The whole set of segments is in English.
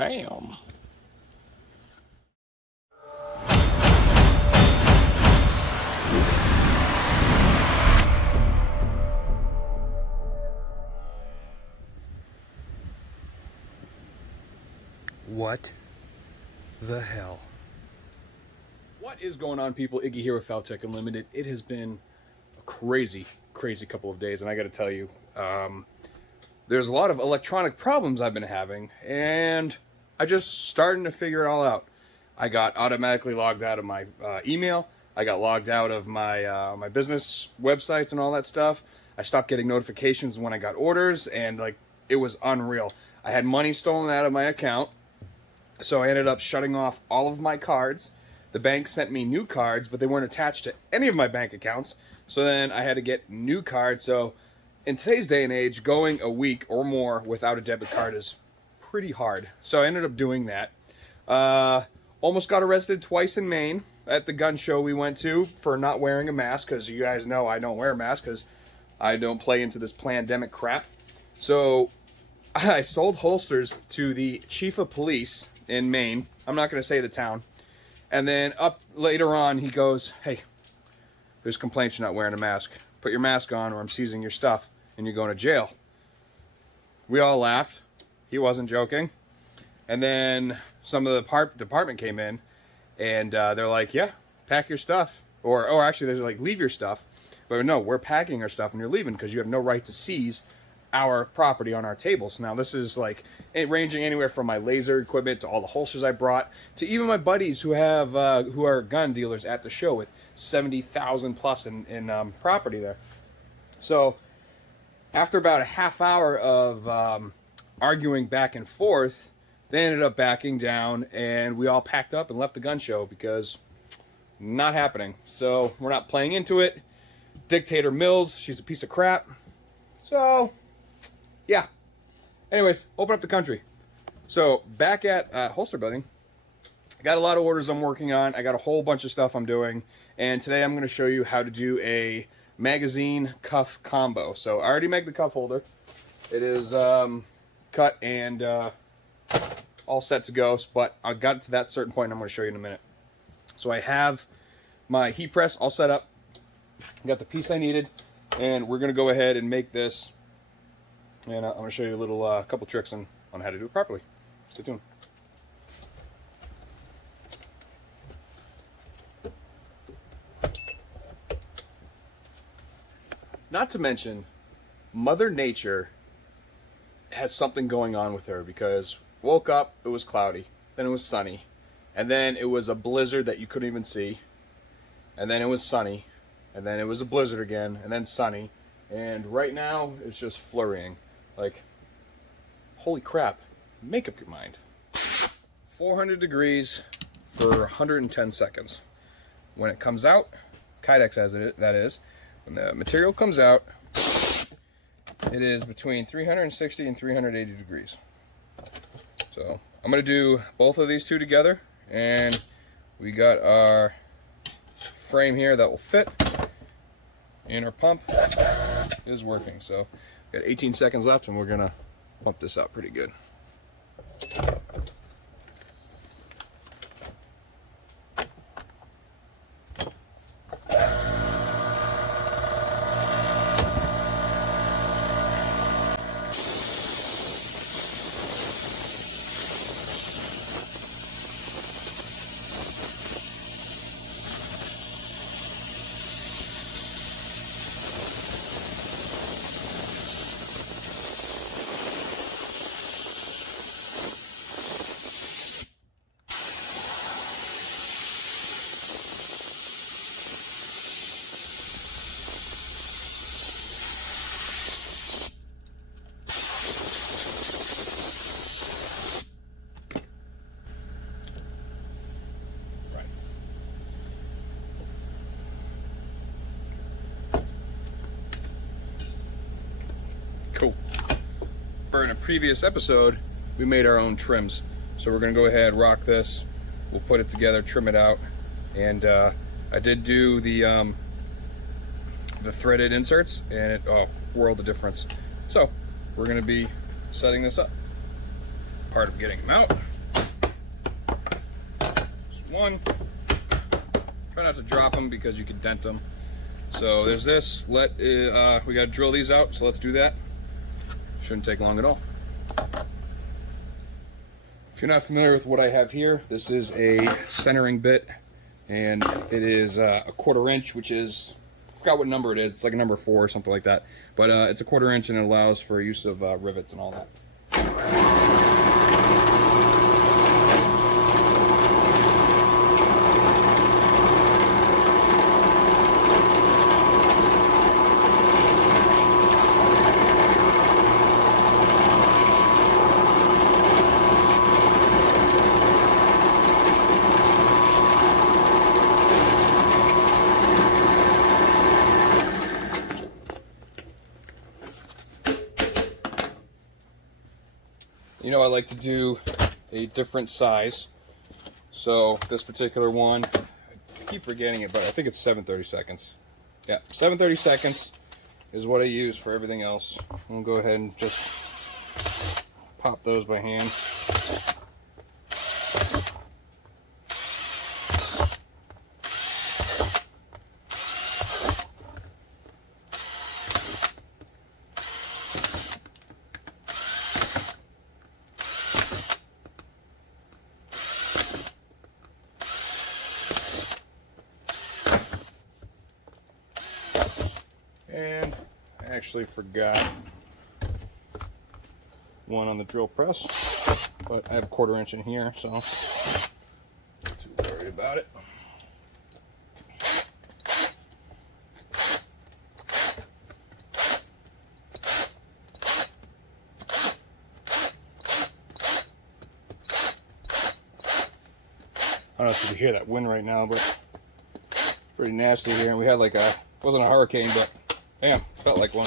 Bam. What the hell? What is going on, people? Iggy here with Faltac Unlimited. It has been a crazy couple of days, and I got to tell you, there's a lot of electronic problems I've been having, and I just starting to figure it all out. I got automatically logged out of my email. I got logged out of my my business websites and all that stuff. I stopped getting notifications when I got orders, and like it was unreal. I had money stolen out of my account, so I ended up shutting off all of my cards. The bank sent me new cards, but they weren't attached to any of my bank accounts. So then I had to get new cards. So in today's day and age, going a week or more without a debit card is pretty hard. So I ended up doing that. Almost got arrested twice in Maine at the gun show we went to for not wearing a mask, because you guys know I don't wear a mask because I don't play into this pandemic crap. So I sold holsters to the chief of police in Maine. I'm not going to say the town. And then up later on, he goes, "Hey, there's complaints you're not wearing a mask. Put your mask on or I'm seizing your stuff and you're going to jail." We all laughed. He wasn't joking. And then some of the department came in, and they're like, "Yeah, pack your stuff." Or actually, they're like, "Leave your stuff." But no, we're packing our stuff and you're leaving because you have no right to seize our property on our tables. Now this is like ranging anywhere from my laser equipment to all the holsters I brought to even my buddies who have who are gun dealers at the show with 70,000 plus in property there. So after about a half hour of arguing back and forth, they ended up backing down and we all packed up and left the gun show because not happening. So we're not playing into it. Dictator Mills, she's a piece of crap. So yeah. Anyways, open up the country. So back at holster building, I got a lot of orders I'm working on. I got a whole bunch of stuff I'm doing. And today I'm going to show you how to do a magazine cuff combo. So I already made the cuff holder. It is cut and all set to go. But I got to that certain point and I'm going to show you in a minute. So I have my heat press all set up. I got the piece I needed. And we're going to go ahead and make this. And I'm going to show you a little couple tricks on how to do it properly. Stay tuned. Not to mention, Mother Nature has something going on with her, because woke up, it was cloudy, then it was sunny, and then it was a blizzard that you couldn't even see, and then it was sunny, and then it was a blizzard again, and then sunny, and right now it's just flurrying. Like, holy crap, make up your mind. 400 degrees for 110 seconds. When it comes out, Kydex has it, that is, when the material comes out, it is between 360 and 380 degrees. So I'm going to do both of these two together, and we got our frame here that will fit, and our pump is working. So got 18 seconds left, and we're gonna pump this out pretty good. Cool. For in a previous episode, we made our own trims. So we're gonna go ahead, rock this, we'll put it together, trim it out, and I did do the threaded inserts, and it, oh, world of difference. So we're gonna be setting this up. Part of getting them out One, try not to drop them because you can dent them. So there's this. We got to drill these out, so let's do that. Shouldn't take long at all. If you're not familiar with what I have here, this is a centering bit, and it is a 1/4 inch, which is, I forgot what number it is. It's like a number 4 or something like that. But it's a 1/4 inch, and it allows for use of rivets and all that. You know, I like to do a different size. So this particular one, I keep forgetting it, but I think it's 7/32. Yeah, 7/32 is what I use for everything else. We'll go ahead and just pop those by hand. And I actually forgot one on the drill press, but I have a 1/4 inch in here, so not too worried about it. I don't know if you can hear that wind right now, but it's pretty nasty here. And we had like a, wasn't a hurricane, but damn, felt like one.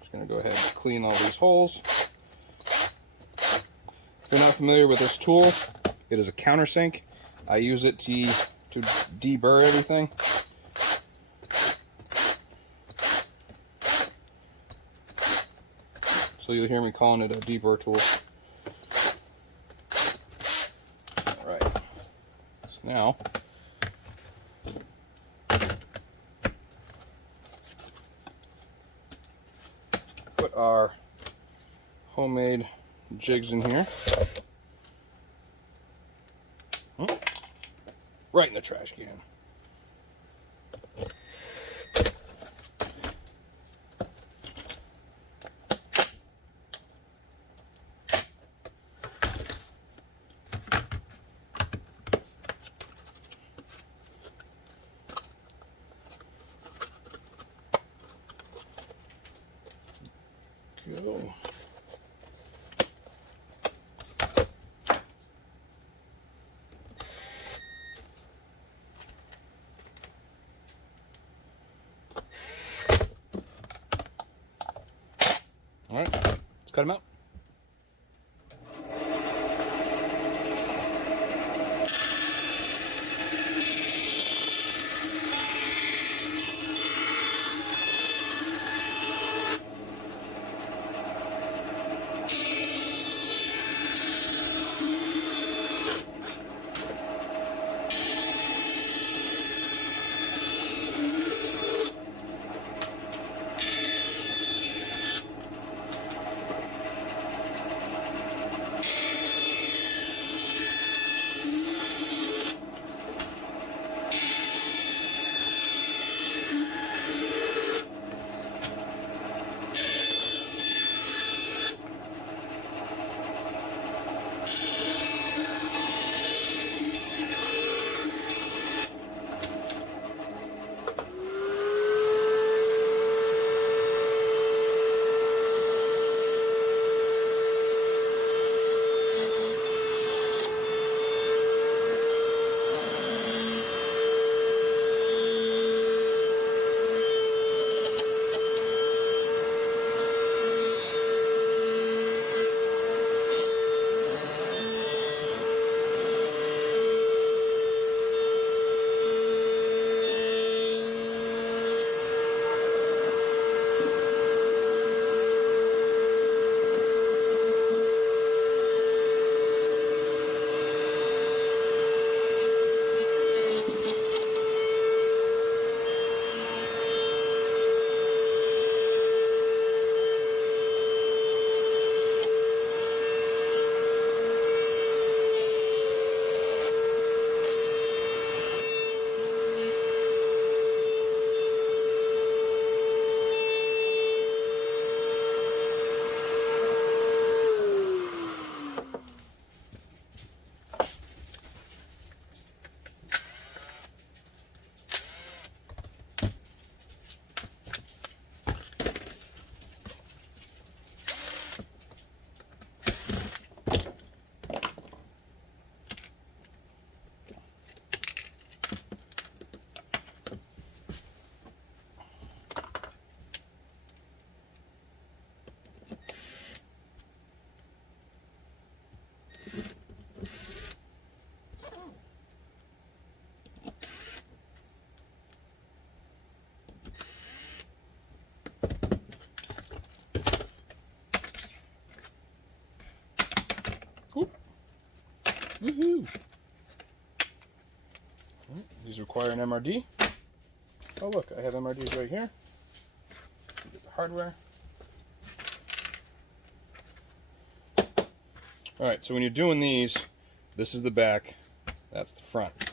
Just gonna go ahead and clean all these holes. If you're not familiar with this tool, it is a countersink. I use it to deburr everything. So you'll hear me calling it a deburr tool. All right. So now, put our homemade jigs in here. Right in the trash can. Go. All right, let's cut them out. Woo. These require an MRD. Oh look, I have MRDs right here. Get the hardware. Alright, so when you're doing these, this is the back, that's the front.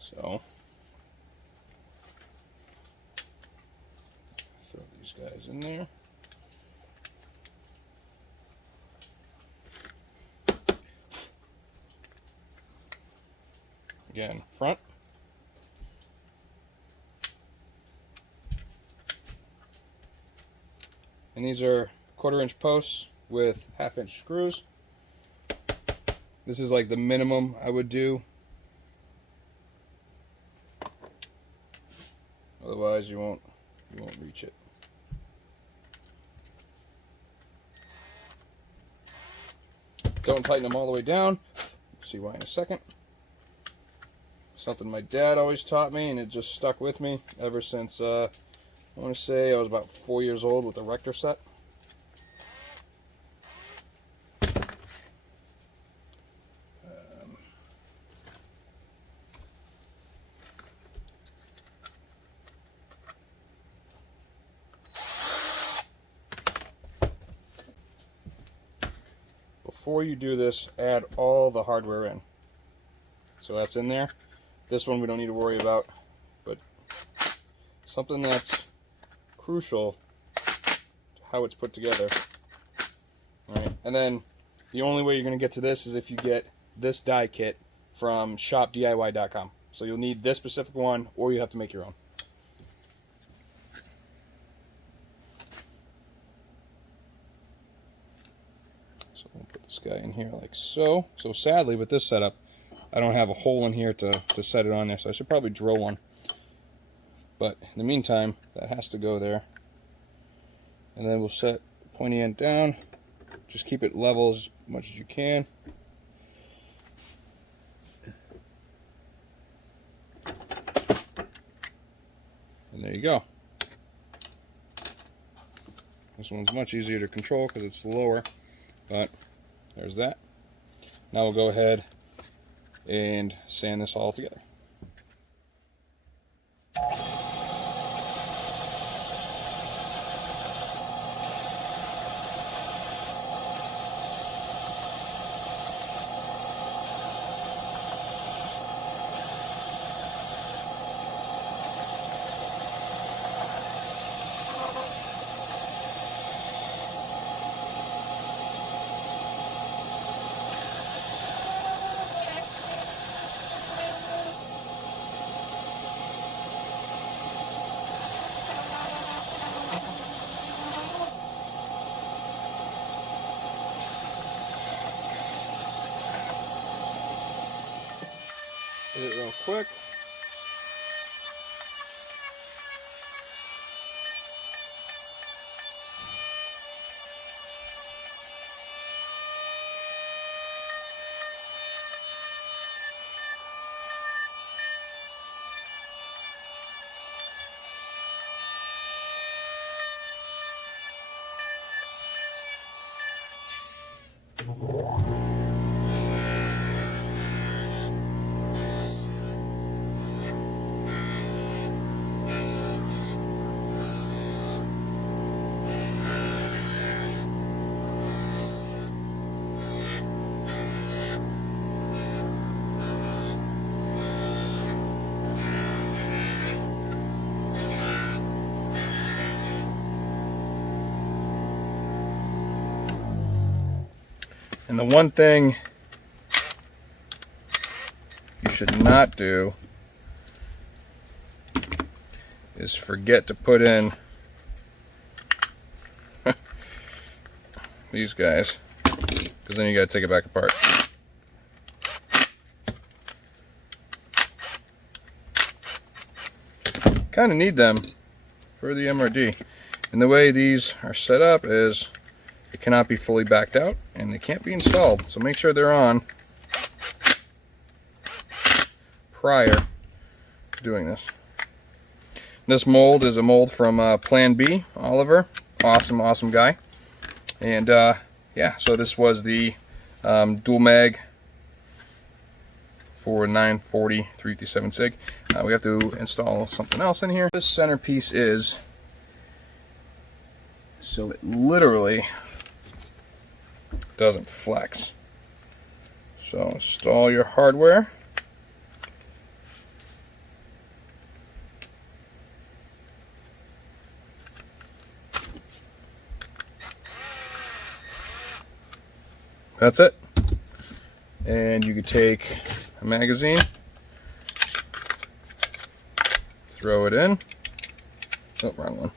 So, throw these guys in there. Again, front. And these are 1/4 inch posts with 1/2 inch screws. This is like the minimum I would do. Otherwise you won't reach it. Don't tighten them all the way down. See why in a second. Something my dad always taught me, and it just stuck with me ever since I want to say I was about 4 years old with the Rector set. Before you do this, add all the hardware in. So that's in there. This one we don't need to worry about, but something that's crucial to how it's put together. Right? And then the only way you're going to get to this is if you get this die kit from shopdiy.com. So you'll need this specific one, or you have to make your own. So we'll put this guy in here like so. So sadly with this setup, I don't have a hole in here to set it on there, so I should probably drill one. But in the meantime, that has to go there. And then we'll set the pointy end down. Just keep it level as much as you can. And there you go. This one's much easier to control because it's lower, but there's that. Now we'll go ahead and sand this all together. Hit it real quick. And the one thing you should not do is forget to put in these guys, because then you got to take it back apart. Kind of need them for the MRD. And the way these are set up is it cannot be fully backed out, and they can't be installed. So make sure they're on prior to doing this. This mold is a mold from Plan B, Oliver. Awesome guy. And yeah, so this was the dual mag for 940 357 SIG. We have to install something else in here. This centerpiece is so it literally doesn't flex. So install your hardware. That's it. And you could take a magazine, throw it in. Oh, wrong one.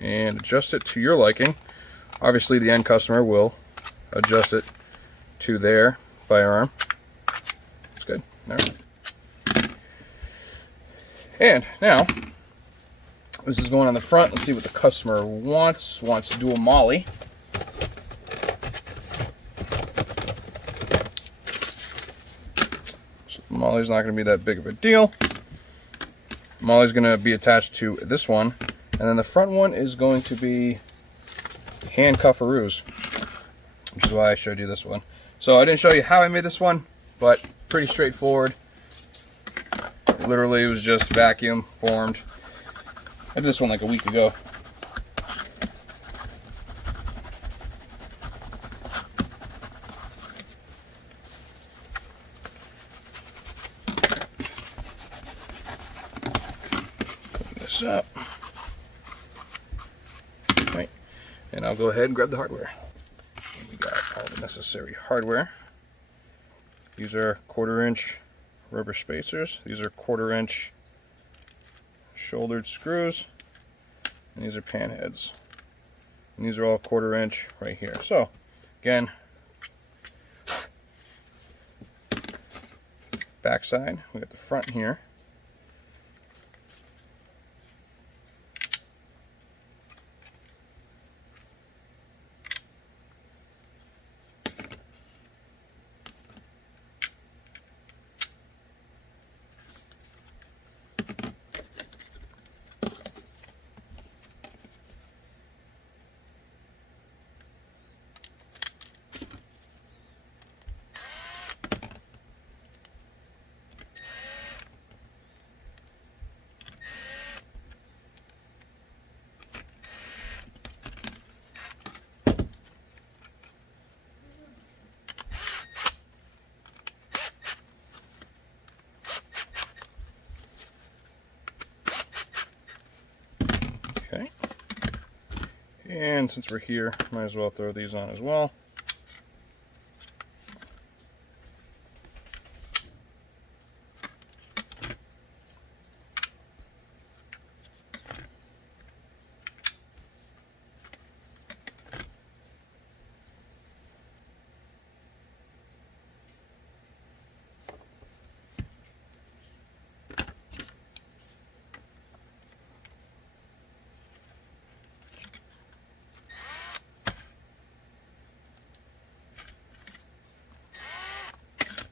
And adjust it to your liking. Obviously, the end customer will adjust it to their firearm. That's good. All right. And now, this is going on the front. Let's see what the customer wants. Wants to do a MOLLE. So MOLLE's not going to be that big of a deal. MOLLE's going to be attached to this one. And then the front one is going to be handcuffaroos, which is why I showed you this one. So I didn't show you how I made this one, but pretty straightforward. Literally, it was just vacuum formed. I did this one like a week ago. Put this up. Right. And I'll go ahead and grab the hardware. We got all the necessary hardware. These are 1/4 inch rubber spacers. These are 1/4 inch shouldered screws. And these are pan heads. And these are all 1/4 inch right here. So, again, back side, we got the front here. Okay. And since we're here, might as well throw these on as well.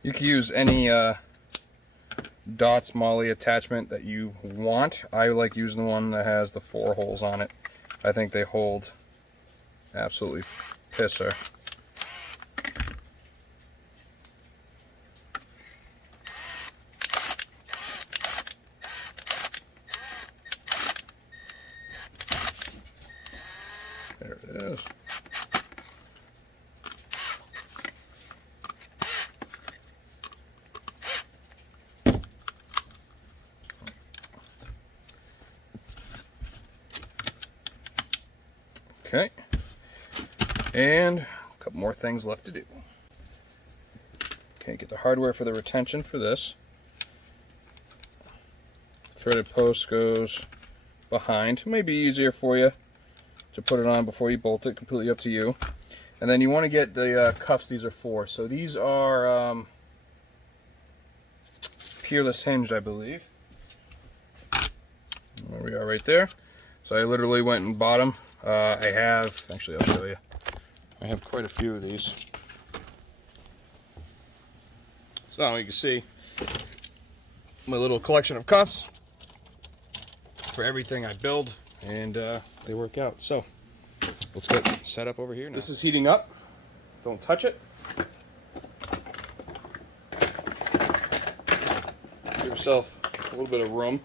You can use any dots MOLLE attachment that you want. I like using the one that has the 4 holes on it. I think they hold absolutely pisser. There it is. Okay, and a couple more things left to do. Okay, get the hardware for the retention for this. Threaded post goes behind. It may be easier for you to put it on before you bolt it, completely up to you. And then you want to get the cuffs these are for. So these are peerless hinged, I believe. There we are right there. So I literally went and bought them. I have, actually I'll show you. I have quite a few of these. So you can see, my little collection of cuffs for everything I build, and they work out. So let's get set up over here now. This is heating up. Don't touch it. Give yourself a little bit of room.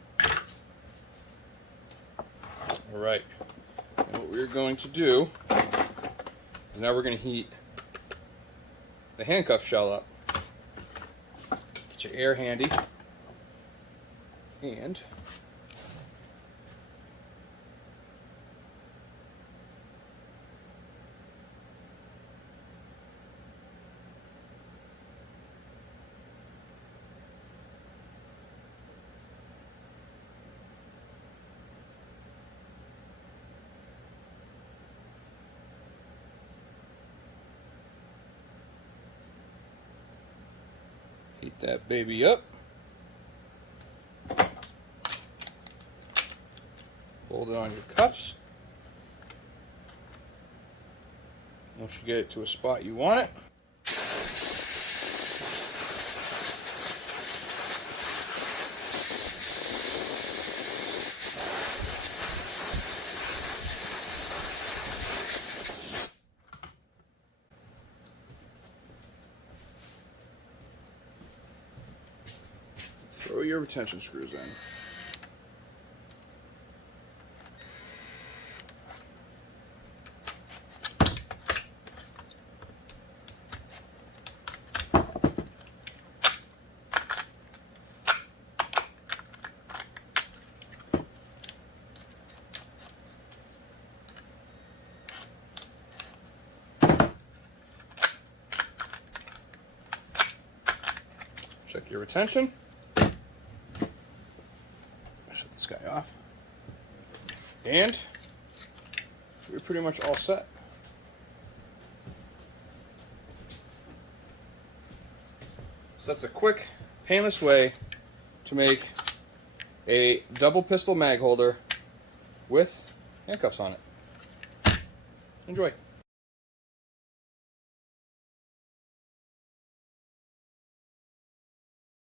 All right. And what we're going to do is now we're going to heat the handcuff shell up. Get your air handy. And heat that baby up. Fold it on your cuffs. Once you get it to a spot you want it, throw your retention screws in. Check your retention. Shut this guy off. And we're pretty much all set. So that's a quick, painless way to make a double pistol mag holder with handcuffs on it. Enjoy.